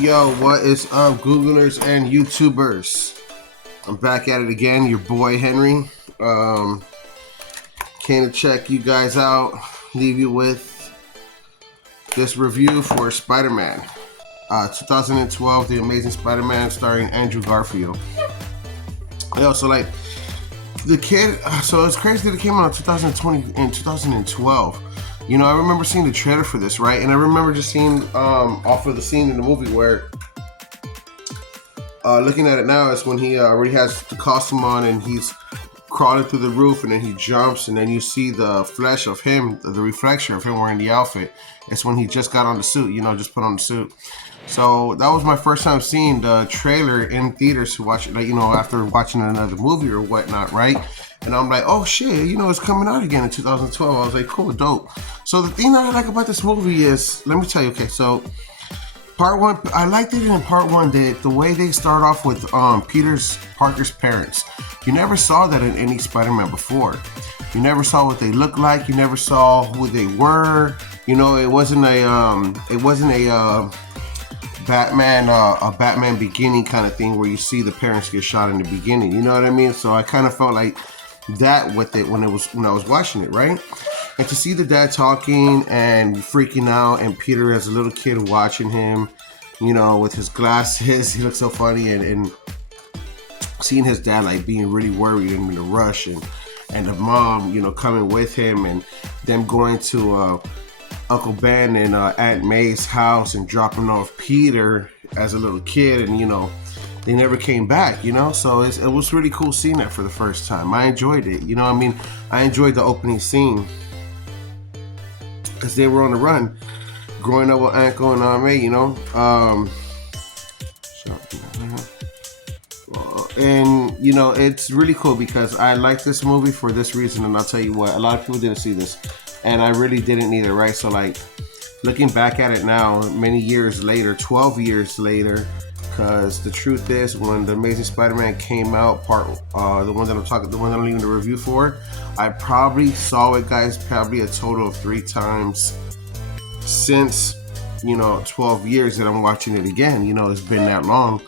Yo, what is up, Googlers and YouTubers? I'm back at it again, your boy Henry. Came to check you guys out, leave you with this review for Spider-Man. 2012, The Amazing Spider-Man, starring Andrew Garfield. Yo, so like, the kid, so it's crazy that it came out in 2020 and 2012. You know, I remember seeing the trailer for this, right? And I remember just seeing off of the scene in the movie where, looking at it now, is when he already has the costume on and he's crawling through the roof, and then he jumps, and then you see the flesh of him, the reflection of him wearing the outfit. It's when he just got on the suit, you know, just put on the suit. So that was my first time seeing the trailer in theaters to watch it, like, you know, after watching another movie or whatnot, right? And I'm like, oh shit, you know, it's coming out again in 2012. I was like, cool, dope. So the thing that I like about this movie is, let me tell you, okay, so part one, I liked it in part one, the way they start off with Peter Parker's parents. You never saw that in any Spider-Man before. You never saw what they looked like. You never saw who they were. You know, it wasn't a Batman beginning kind of thing where you see the parents get shot in the beginning. You know what I mean? So I kind of felt like that with it when I was watching it, right? And to see the dad talking and freaking out, and Peter as a little kid watching him, you know, with his glasses, he looks so funny, and seeing his dad like being really worried and in a rush, and the mom, you know, coming with him, and them going to Uncle Ben and Aunt May's house and dropping off Peter as a little kid, and you know, they never came back, you know. So it was really cool seeing that for the first time. I enjoyed it, you know. I mean, I enjoyed the opening scene because they were on the run, growing up with Uncle and Aunt May, you know. And you know, it's really cool because I like this movie for this reason, and I'll tell you what, a lot of people didn't see this, and I really didn't either, right? So like, looking back at it now, many years later, 12 years later, because the truth is, when The Amazing Spider-Man came out, the one that I'm leaving the review for, I probably saw it, guys, probably a total of 3 times since, you know, 12 years that I'm watching it again. You know, it's been that long.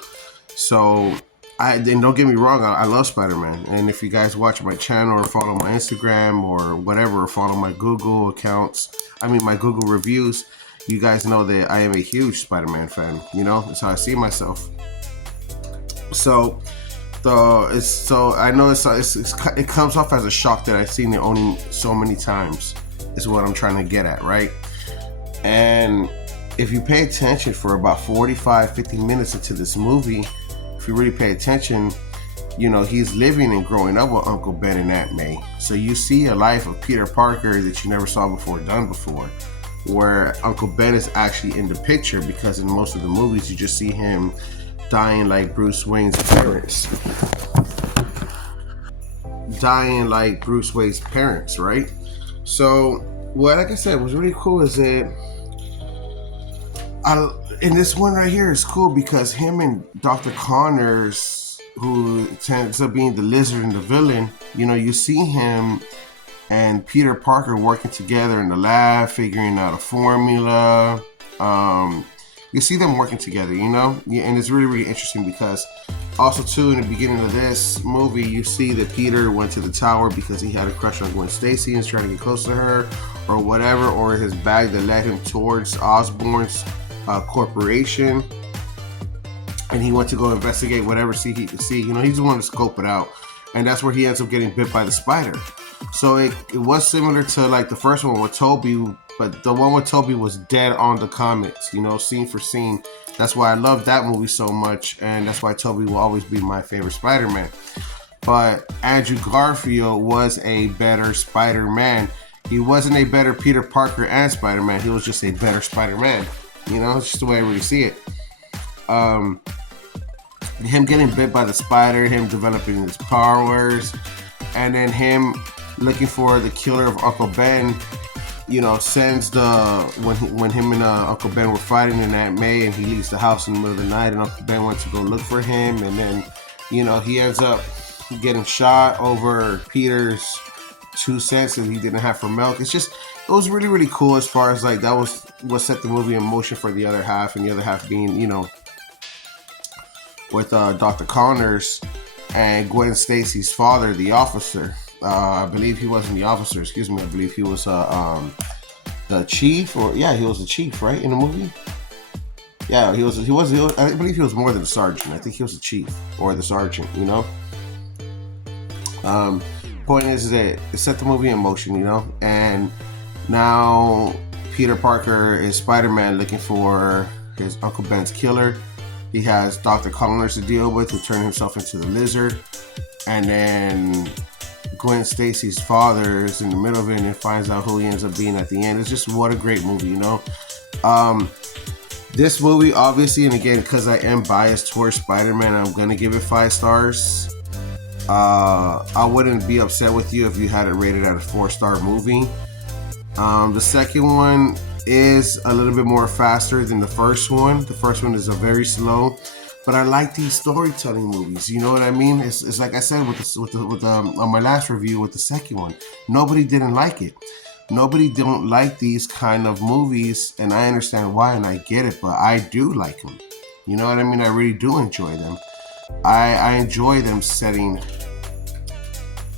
So and don't get me wrong, I love Spider-Man. And if you guys watch my channel or follow my Instagram or whatever, or follow my Google accounts, my Google reviews, you guys know that I am a huge Spider-Man fan. You know, that's how I see myself. So I know it comes off as a shock that I've seen it only so many times, is what I'm trying to get at, right? And if you pay attention for about 45-50 minutes into this movie, if you really pay attention, you know, he's living and growing up with Uncle Ben and Aunt May. So you see a life of Peter Parker that you never saw done before, where Uncle Ben is actually in the picture, because in most of the movies you just see him dying like Bruce Wayne's parents. Right? So, like I said, was really cool is that and this one right here is cool because him and Dr. Connors, who ends up being the Lizard and the villain, you know, you see him and Peter Parker working together in the lab, figuring out a formula. You see them working together, you know? Yeah, and it's really, really interesting because also, too, in the beginning of this movie, you see that Peter went to the tower because he had a crush on Gwen Stacy and was trying to get close to her or whatever, or his bag that led him towards Osborn's corporation, and he went to go investigate whatever he could see. You know, he's the one to scope it out, and that's where he ends up getting bit by the spider. So it was similar to like the first one with Toby, but the one with Toby was dead on the comics, you know, scene for scene. That's why I love that movie so much, and that's why Toby will always be my favorite Spider-Man. But Andrew Garfield was a better Spider-Man. He wasn't a better Peter Parker and Spider-Man. He was just a better Spider-Man. You know, it's just the way I really see it. Him getting bit by the spider, him developing his powers, and then him looking for the killer of Uncle Ben, you know, sends when him and Uncle Ben were fighting in Aunt May, and he leaves the house in the middle of the night, and Uncle Ben went to go look for him, and then, you know, he ends up getting shot over Peter's 2 cents that he didn't have for milk. It was really, really cool as far as like that was what set the movie in motion for the other half, and the other half being, you know, with Dr. Connors and Gwen Stacy's father, the officer. I believe he wasn't the officer. Excuse me. I believe he was the chief, or yeah, he was the chief, right, in the movie. Yeah, he was. He was. I believe he was more than a sergeant. I think he was the chief or the sergeant. You know. Point is that it set the movie in motion. You know, and now Peter Parker is Spider-Man looking for his Uncle Ben's killer. He has Dr. Connors to deal with, who turned himself into the Lizard, and then Gwen Stacy's father is in the middle of it and finds out who he ends up being at the end. It's just what a great movie, you know. This movie, obviously, and again, because I am biased towards Spider-Man, I'm gonna give it 5 stars. I wouldn't be upset with you if you had it rated at a 4-star movie. The second one is a little bit more faster than the first one. The first one is a very slow, but I like these storytelling movies. You know what I mean? It's like I said on my last review with the second one. Nobody didn't like it. Nobody don't like these kind of movies, and I understand why, and I get it, but I do like them. You know what I mean? I really do enjoy them. I enjoy them setting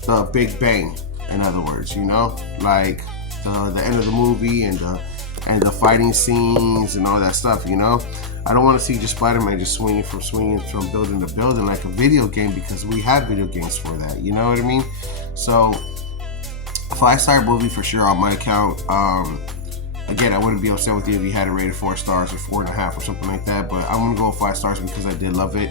the Big Bang, in other words, you know, like the end of the movie and the fighting scenes and all that stuff, you know. I don't want to see just Spider-Man just swinging from building to building like a video game, because we have video games for that, you know what I mean? So 5-star movie for sure on my account. Again, I wouldn't be upset with you if you had it rated 4 stars or 4.5 or something like that, but I'm gonna go with 5 stars because I did love it.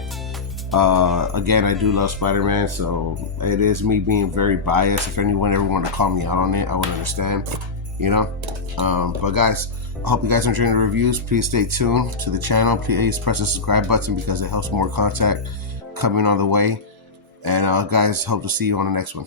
Again, I do love Spider-Man, so it is me being very biased. If anyone ever wanted to call me out on it, I would understand, you know. But guys, I hope you guys are enjoying the reviews. Please stay tuned to the channel. Please press the subscribe button because it helps more content coming on the way. And guys, hope to see you on the next one.